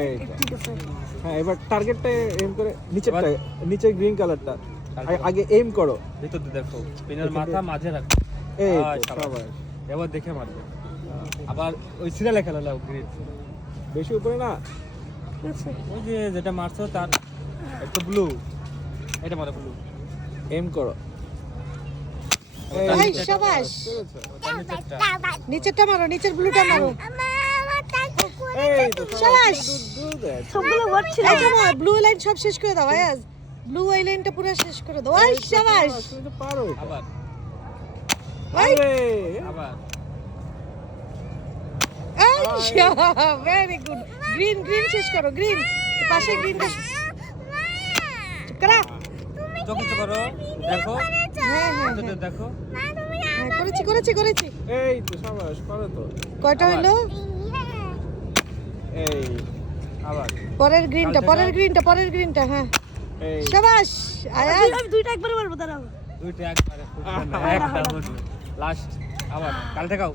এই তো। ঠিক আছে হ্যাঁ এবার টার্গেটটা এম করে নিচেরটা নিচে গ্রিন কালারটা আগে এম করো। ভিতর দিয়ে দেখো পিনের মাথা মাঝে রাখো। এই আয় তো শাবাশ। সবাই এবার দেখে মারবে। আবার ওই সিরিয়ালে খেলা লাও গ্রিন। বেশি উপরে না। ঠিক আছে ওই যে যেটা মারছো তার একটু ব্লু। এটা মারো ব্লু। এম করো। এই শাবাশ নিচেরটা মারো নিচের ব্লুটা মারো এই তো শাবাশ do that. সবগুলো ওয়ার্ড ছিল এই তোমার ব্লু লাইন সব শেষ করে দাও আয়াজ ব্লু লাইনটা পুরো শেষ করে দাও ওই শাবাশ তুমি তো পারো এটা। আবার ওই আরে, আবার ভেরি গুড গ্রিন গ্রিন শেষ করো গ্রিন পাশে গ্রিনটা চুপ করা চোখ কিছু করো দেখো হ্যাঁ হ্যাঁ ভিতর দেখো হ্যাঁ করেছি করেছি করেছি এই তো সাবাস পারো তো। কয়টা হলো এই আবার পরের গ্রিনটা হ্যাঁ এই শাবাশ আয়াজ আমি দুইটা একবারে মারবো দাঁড়াও দুইটা একবারে একটা লাস্ট আবার কাল দেখাও